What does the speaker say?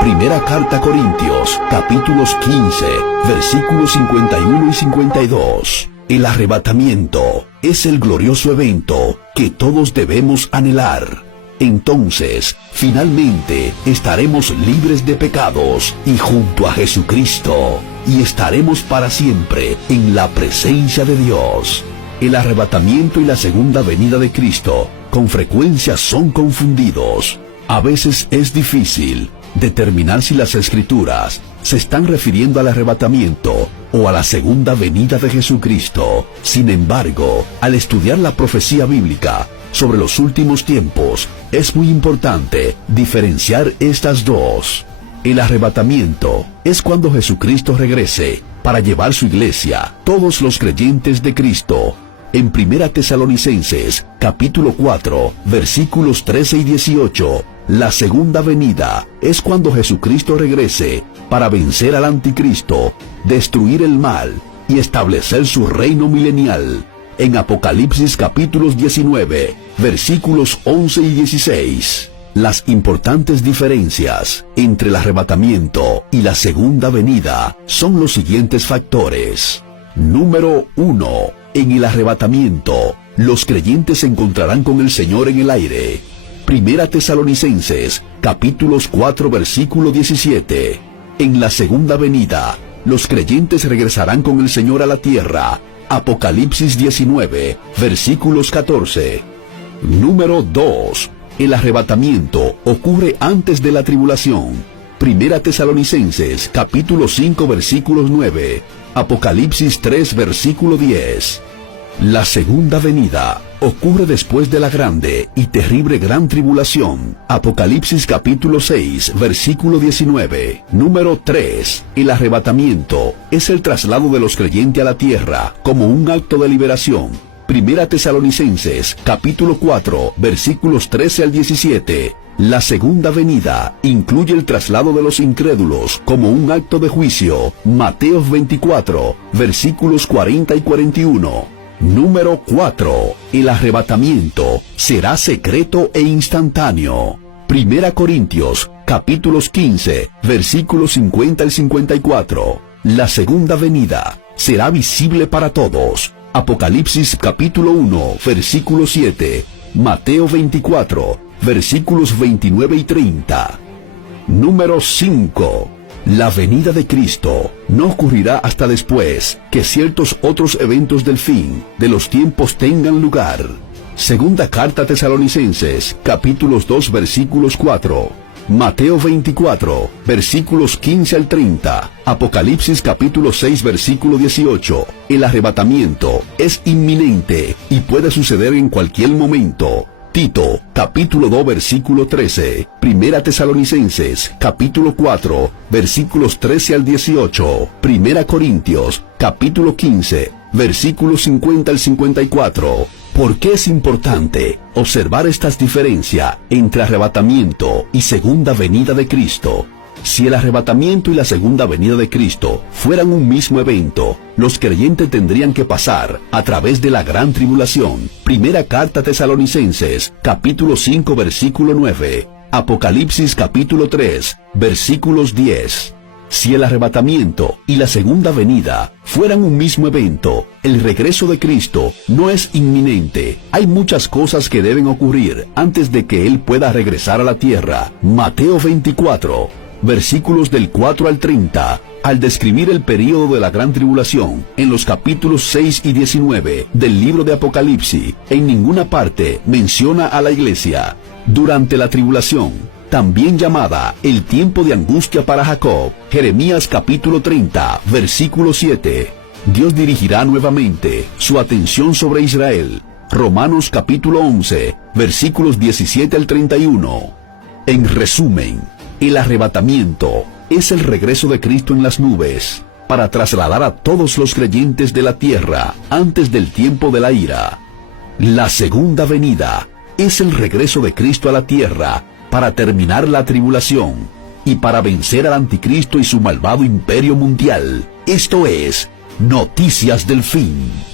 Primera carta a Corintios, capítulos 15, versículos 51 y 52. El arrebatamiento es el glorioso evento que todos debemos anhelar. Entonces, finalmente, estaremos libres de pecados y junto a Jesucristo, y estaremos para siempre en la presencia de Dios. El arrebatamiento y la segunda venida de Cristo con frecuencia son confundidos. A veces es difícil determinar si las Escrituras se están refiriendo al arrebatamiento o a la segunda venida de Jesucristo. Sin embargo, al estudiar la profecía bíblica sobre los últimos tiempos, es muy importante diferenciar estas dos. El arrebatamiento es cuando Jesucristo regrese para llevar su iglesia, todos los creyentes de Cristo. En 1 Tesalonicenses, capítulo 4, versículos 13 y 18, la segunda venida es cuando Jesucristo regrese para vencer al anticristo, destruir el mal y establecer su reino milenial. En Apocalipsis capítulos 19, versículos 11 y 16. Las importantes diferencias entre el arrebatamiento y la segunda venida son los siguientes factores. Número 1. En el arrebatamiento, los creyentes se encontrarán con el Señor en el aire. 1 Tesalonicenses, capítulos 4, versículo 17. En la segunda venida, los creyentes regresarán con el Señor a la tierra. Apocalipsis 19, versículos 14. Número 2. El arrebatamiento ocurre antes de la tribulación. 1 Tesalonicenses, capítulo 5, versículos 9. Apocalipsis 3, versículo 10. La segunda venida ocurre después de la grande y terrible gran tribulación. Apocalipsis capítulo 6, versículo 19. Número 3. El arrebatamiento es el traslado de los creyentes a la tierra como un acto de liberación. 1 Tesalonicenses capítulo 4, versículos 13 al 17. La segunda venida incluye el traslado de los incrédulos como un acto de juicio. Mateo 24, versículos 40 y 41. Número 4. El arrebatamiento será secreto e instantáneo. 1 Corintios, capítulos 15, versículos 50 al 54. La segunda venida será visible para todos. Apocalipsis capítulo 1, versículo 7. Mateo 24, versículos 29 y 30. Número 5. La venida de Cristo no ocurrirá hasta después que ciertos otros eventos del fin de los tiempos tengan lugar. Segunda carta a Tesalonicenses, capítulos 2, versículos 4. Mateo 24, versículos 15 al 30. Apocalipsis capítulo 6, versículo 18. El arrebatamiento es inminente y puede suceder en cualquier momento. Tito, capítulo 2, versículo 13. 1 Tesalonicenses, capítulo 4, versículos 13 al 18. 1 Corintios, capítulo 15, versículos 50 al 54. ¿Por qué es importante observar estas diferencias entre arrebatamiento y segunda venida de Cristo? Si el arrebatamiento y la segunda venida de Cristo fueran un mismo evento, los creyentes tendrían que pasar a través de la gran tribulación. Primera carta a Tesalonicenses, capítulo 5, versículo 9. Apocalipsis capítulo 3, versículos 10. Si el arrebatamiento y la segunda venida fueran un mismo evento, el regreso de Cristo no es inminente. Hay muchas cosas que deben ocurrir antes de que Él pueda regresar a la tierra. Mateo 24, versículos del 4 al 30, al describir el período de la gran tribulación, en los capítulos 6 y 19 del libro de Apocalipsis, en ninguna parte menciona a la iglesia. Durante la tribulación, también llamada el tiempo de angustia para Jacob, Jeremías capítulo 30, versículo 7, Dios dirigirá nuevamente su atención sobre Israel. Romanos capítulo 11, versículos 17 al 31. En resumen, el arrebatamiento es el regreso de Cristo en las nubes para trasladar a todos los creyentes de la tierra antes del tiempo de la ira. La segunda venida es el regreso de Cristo a la tierra para terminar la tribulación y para vencer al anticristo y su malvado imperio mundial. Esto es Noticias del Fin.